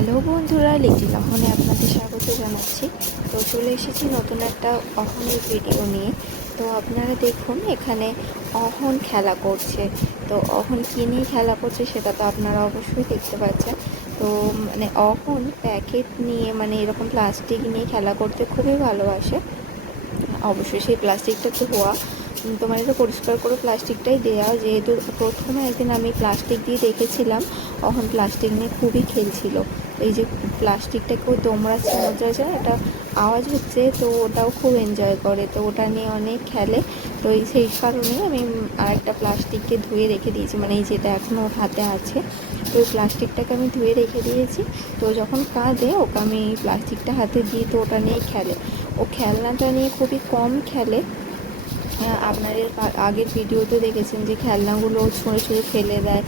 Hello বন্ধুরা, little অহনে আপনাদের স্বাগত জানাচ্ছি। তো চলে এসেছি নতুন একটা অহনের ভিডিও নিয়ে। তো আপনারা দেখুন, এখানে অহন খেলা করছে। তো অহন কী নিয়ে খেলা করছে সেটা তো আপনারা অবশ্যই দেখতে পাচ্ছেন। তো অহন প্যাকেট নিয়ে এরকম প্লাস্টিক নিয়ে খেলা করতে খুবই ভালোবাসে। অবশ্যই সেই প্লাস্টিকটা ধোয়া, তোমার এটা পরিষ্কার করে প্লাস্টিকটাই দেওয়া। যেহেতু প্রথমে একদিন আমি প্লাস্টিক দিয়ে দেখেছিলাম, তখন প্লাস্টিক নিয়ে খুবই খেলছিল। এই যে প্লাস্টিকটাকেও দোমড়াচ্ছে মোচড়াচ্ছে, একটা আওয়াজ হচ্ছে, তো ওটাও খুব এনজয় করে, তো ওটা নিয়ে অনেক খেলে। তো সেই কারণেই আমি আরেকটা প্লাস্টিককে ধুয়ে রেখে দিয়েছি, এই যেটা এখনও ওর হাতে আছে। তো ওই প্লাস্টিকটাকে আমি ধুয়ে রেখে দিয়েছি। তো যখন কাঁদে ওকে আমি প্লাস্টিকটা হাতে দিই, তো ওটা নিয়েই খেলে। ও খেলনাটা নিয়ে খুবই কম খেলে। আপনারা আগের ভিডিওতে দেখেছেন যে খেলনাগুলো ছুঁড়ে ছুঁড়ে ফেলে দেয়।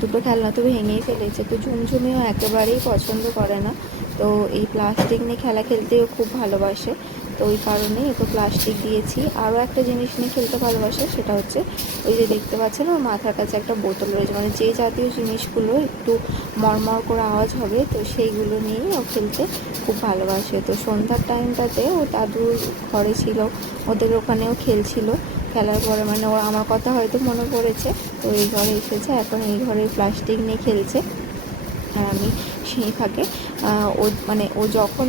দুটো খেলনা তো ভেঙেই ফেলেছে। তো ঝুমঝুমিও একেবারেই পছন্দ করে না। তো এই প্লাস্টিক নিয়ে খেলা খেলতেও খুব ভালোবাসে। তো ওই কারণেই ওকে প্লাস্টিক দিয়েছি। আরও একটা জিনিস নিয়ে খেলতে ভালোবাসে, সেটা হচ্ছে ওই যে দেখতে পাচ্ছেন ওর মাথার কাছে একটা বোতল রয়েছে, যে জাতীয় জিনিসগুলো একটু মরমর করে আওয়াজ হবে, তো সেইগুলো নিয়েই ও খেলতে খুব ভালোবাসে। তো সন্ধ্যার টাইমটাতে ও দাদুর ঘরে ছিল, ওদের ওখানেও খেলছিল। খেলার পরে ও আমার কথা হয়তো মনে পড়েছে, তো এই ঘরে এসেছে, এখন এই ঘরে প্লাস্টিক নিয়ে খেলছে। আর আমি সেই ফাঁকে ও যখন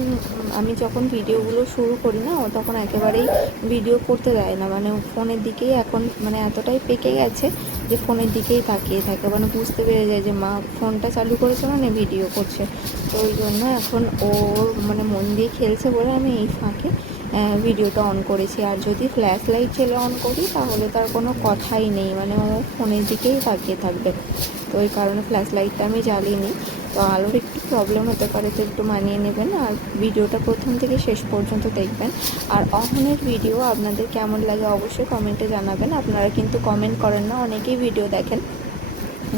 আমি যখন ভিডিওগুলো শুরু করি না, ও তখন একেবারেই ভিডিও করতে দেয় না। ও ফোনের দিকেই এখন এতটাই পেকে গেছে যে ফোনের দিকেই তাকিয়ে থাকে। বুঝতে পেরে যায় যে মা ফোনটা চালু করেছে, ভিডিও করছে। তো ওই জন্য এখন ওর মন দিয়ে খেলছে বলে আমি এই ফাঁকে ভিডিওটা অন করেছি। আর যদি ফ্ল্যাশ লাইট জ্বেলে অন করি তাহলে তার কোনো কথাই নেই, ও ফোনের দিকেই তাকিয়ে থাকবে। তো ওই কারণে ফ্ল্যাশ লাইটটা আমি জ্বালিয়ে। তো আলোর একটু প্রবলেম হতে পারে, তো একটু মানিয়ে নেবেন। আর ভিডিওটা প্রথম থেকে শেষ পর্যন্ত দেখবেন। আর অহনের ভিডিও আপনাদের কেমন লাগে অবশ্যই কমেন্টে জানাবেন। আপনারা কিন্তু কমেন্ট করেন না, অনেকেই ভিডিও দেখেন।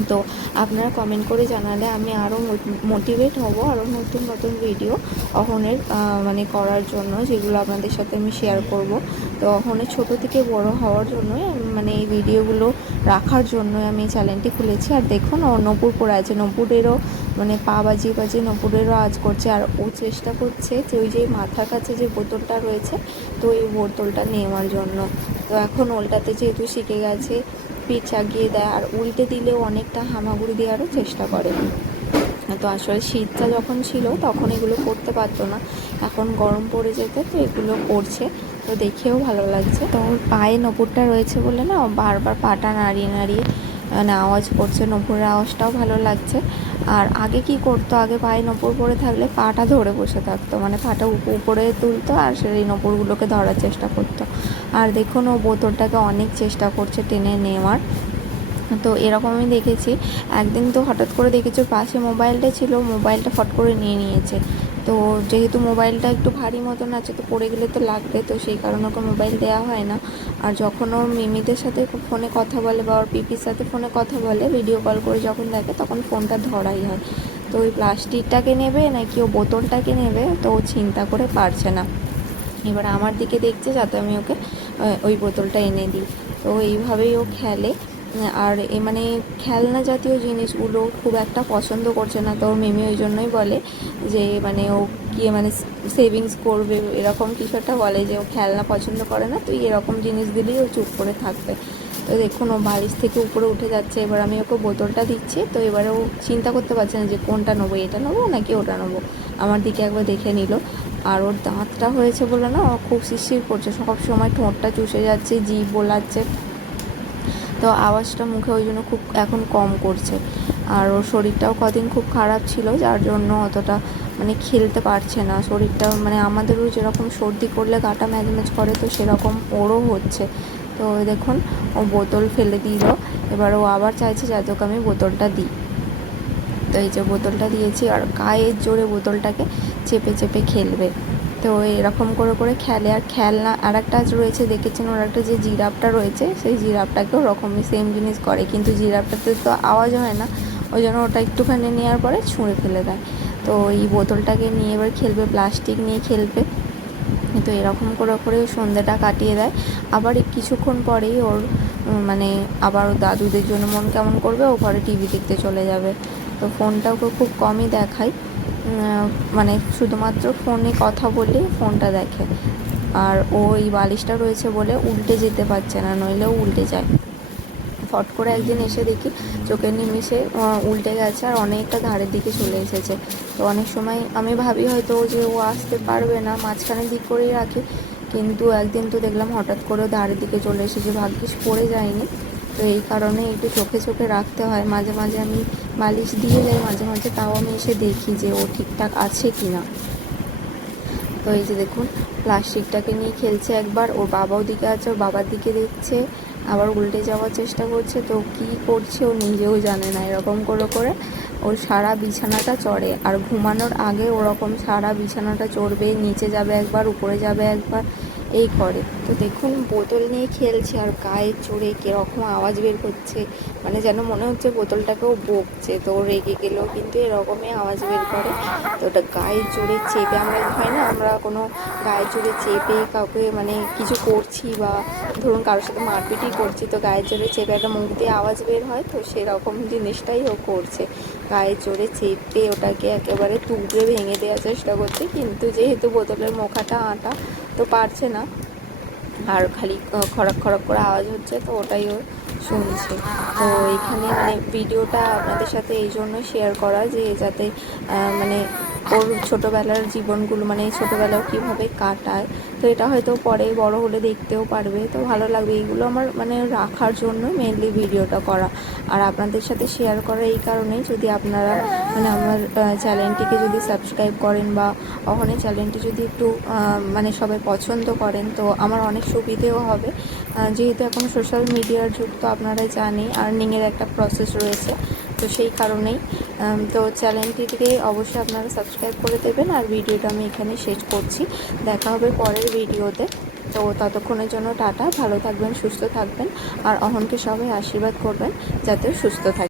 তো আপনারা কমেন্ট করে জানালে আমি আরও মোটিভেট হব, আরও নতুন নতুন ভিডিও অহনের করার জন্য, যেগুলো আপনাদের সাথে আমি শেয়ার করব। তো অহনের ছোটো থেকে বড় হওয়ার জন্যই এই ভিডিওগুলো রাখার জন্য আমি চ্যানেলটি খুলেছি। আর দেখুন ও নপুর পরে আছে, নপুরেরও পা বাজিয়ে বাজিয়ে নপুরেরও আওয়াজ করছে। আর ও চেষ্টা করছে যে ওই যে মাথার কাছে যে বোতলটা রয়েছে, তো এই বোতলটা নেওয়ার জন্য। তো এখন ওলটাতে যেহেতু শিখে গেছে, পিঠ চাগিয়ে দেয়, আর উল্টে দিলেও অনেকটা হামাগুড়ি দেওয়ারও চেষ্টা করে। তো আসলে শীতটা যখন ছিল তখন এগুলো করতে পারতো না, এখন গরম পড়ে যেতে তো এগুলো করছে। তো দেখেও ভালো লাগছে। তো ওর পায়ে নপুরটা রয়েছে বলে না, ও বারবার পাটা নাড়িয়ে নাড়িয়ে আওয়াজ করছে। নপুরের আওয়াজটাও ভালো লাগছে। আর আগে কি করতো, আগে পায়ে নপুর পরে থাকলে পাটা ধরে বসে থাকতো, পাটা উপরে তুলতো আর সেই নপুরগুলোকে ধরার চেষ্টা করতো। আর দেখুন ও বোতলটাকে অনেক চেষ্টা করছে টেনে নেওয়ার। তো এরকম আমি দেখেছি একদিন। তো হঠাৎ করে দেখেছি ওর পাশে মোবাইলটা ছিল, মোবাইলটা ফট করে নিয়ে নিয়েছে। তো যেহেতু মোবাইলটা একটু ভারী মতন আছে, তো পড়ে গেলে তো লাগবে, তো সেই কারণে ওকে মোবাইল দেওয়া হয় না। আর যখন ওর মিমিদের সাথে ফোনে কথা বলে বা ওর পিপির সাথে ফোনে কথা বলে, ভিডিও কল করে যখন দেখে, তখন ফোনটা ধরাই হয়। তো ওই প্লাস্টিকটাকে নেবে নাকি ও বোতলটাকে নেবে, তো ও চিন্তা করে পারছে না। এবার আমার দিকে দেখছে যাতে আমি ওকে ওই বোতলটা এনে দিই। তো এইভাবেই ও খেলে। আর খেলনা জাতীয় জিনিসগুলো খুব একটা পছন্দ করছে না। তো মিমি ওই জন্যই বলে যে ও কি সেভিংস করবে, এরকম কিছু একটা বলে যে ও খেলনা পছন্দ করে না, তুই এরকম জিনিস দিলেই ও চুপ করে থাকবে। তো দেখুন ও বালিশ থেকে উপরে উঠে যাচ্ছে। এবার আমি ওকে বোতলটা দিচ্ছি, তো এবারে ও চিন্তা করতে পারছে না যে কোনটা নেবো, এটা নেবো নাকি ওটা নেবো। আমার দিকে একবার দেখে নিল। আর ওর দাঁতটা হয়েছে বলে না ও খুব শিরশির করছে, সব সময় ঠোঁটটা চুষে যাচ্ছে, জিভ বোলাচ্ছে। তো আওয়াজটা মুখে ওই জন্য খুব এখন কম করছে। আর ওর শরীরটাও কদিন খুব খারাপ ছিল, যার জন্য অতটা খেলতে পারছে না। শরীরটা আমাদেরও যেরকম সর্দি করলে গাটা ম্যাজম্যাজ করে, তো সেরকম ওরও হচ্ছে। তো দেখুন ও বোতল ফেলে দিল। এবার ও আবার চাইছে যাতে ওকে আমি বোতলটা দিই। তো এই যে বোতলটা দিয়েছি, আর গায়ের জোরে বোতলটাকে চেপে চেপে খেলবে। তো এরকম করে করে খেলে। আর খেলনা আর একটা রয়েছে, দেখেছেন ওর একটা যে জিরাফটা রয়েছে, সেই জিরাফটাকেও ওরকমই সেম জিনিস করে, কিন্তু জিরাফটাতে তো আওয়াজ হয় না, ওই জন্য ওটা একটুখানি নেওয়ার পরে ছুঁড়ে ফেলে দেয়। তো এই বোতলটাকে নিয়ে এবার খেলবে, প্লাস্টিক নিয়ে খেলবে। তো এরকম করে করে সন্ধ্যেটা কাটিয়ে দেয়। আবার কিছুক্ষণ পরেই ওর আবার ওর দাদুদের জন্য মন কেমন করবে, ও ঘরে টিভি দেখতে চলে যাবে। তো ফোনটা ওকে খুব কমই দেখাই। মানে শুধুমাত্র ফোনে কথা বলে ফোনটা দেখে। আর ও এই বালিশটা রয়েছে বলে উল্টে যেতে পারছে না, নইলেও উল্টে যায়। ফট করে একদিন এসে দেখি চোখের নিমিষে উল্টে গেছে আর অনেকটা ধারের দিকে চলে এসেছে। তো অনেক সময় আমি ভাবি হয়তো যে ও আসতে পারবে না, মাঝখানের দিক করেই রাখি, কিন্তু একদিন তো দেখলাম হঠাৎ করে ধারের দিকে চলে এসেছে, ভাগ্যিস পড়ে যায়নি। তো এই কারণে একটু চোখে চোখে রাখতে হয়। মাঝে মাঝে আমি মালিশ দিয়ে যাই, মাঝে মাঝে তাও আমি এসে দেখি যে ও ঠিকঠাক আছে কি না। তো এই যে দেখুন, প্লাস্টিকটাকে নিয়ে খেলছে একবার, ওর বাবা ওদিকে আছে, ওর বাবার দিকে দেখছে, আবার উল্টে যাওয়ার চেষ্টা করছে। তো কী করছে ও নিজেও জানে না। এরকম করে করে ওর সারা বিছানাটা চড়ে, আর ঘুমানোর আগে ওরকম সারা বিছানাটা চড়বে, নিচে যাবে একবার, উপরে যাবে একবার, এই করে। তো দেখুন বোতল নিয়ে খেলছে আর গায়ে চড়ে কীরকম আওয়াজ বের করছে, মানে যেন মনে হচ্ছে বোতলটাকেও বকছে। তো রেগে গেলেও কিন্তু এরকমই আওয়াজ বের করে। তো ওটা গায়ে চড়ে চেপে, আমরা হয় না, আমরা কোনো গায়ে চড়ে চেপে কাউকে মানে কিছু করছি বা ধরুন কারোর সাথে মারপিটই করছি, তো গায়ে চড়ে চেপে একটা মুখ দিয়ে আওয়াজ বের হয়, তো সেরকম জিনিসটাই ও করছে। গায়ে চড়ে চেপে ওটাকে একেবারে তুবড়ে ভেঙে দেওয়ার চেষ্টা করছে, কিন্তু যেহেতু বোতলের মুখাটা আটা, তো পারছে না, আর খালি খড়ক খড়ক করে আওয়াজ হচ্ছে, তো ওটাই ও শুনছে। তো এখানে মানে ভিডিওটা আপনাদের সাথে এই জন্য শেয়ার করা যে যাতে মানে ওর ছোটোবেলার জীবনগুলো, মানে ছোটোবেলাও কীভাবে কাটায়, তো এটা হয়তো পরে বড় হলে দেখতেও পারবে, তো ভালো লাগবে। এইগুলো আমার মানে রাখার জন্য মেনলি ভিডিওটা করা, আর আপনাদের সাথে শেয়ার করা এই কারণেই, যদি আপনারা মানে আমার চ্যানেলটিকে যদি সাবস্ক্রাইব করেন বা অহনের চ্যানেলটি যদি একটু মানে সবাই পছন্দ করেন, তো আমার অনেক সুবিধেও হবে। যেহেতু এখন সোশ্যাল মিডিয়ার যুগ, তো আপনারা জানেন আর্নিংয়ের একটা প্রসেস রয়েছে, তো সেই কারণেই তো চ্যানেলটিকে অবশ্যই আপনারা সাবস্ক্রাইব করে দেবেন। আর ভিডিওটা আমি এখানে শেষ করছি, দেখা হবে পরের ভিডিওতে। তো ততক্ষণের জন্য টাটা, ভালো থাকবেন, সুস্থ থাকবেন, আর অহনকে সবাই আশীর্বাদ করবেন যাতে সুস্থ থাকে।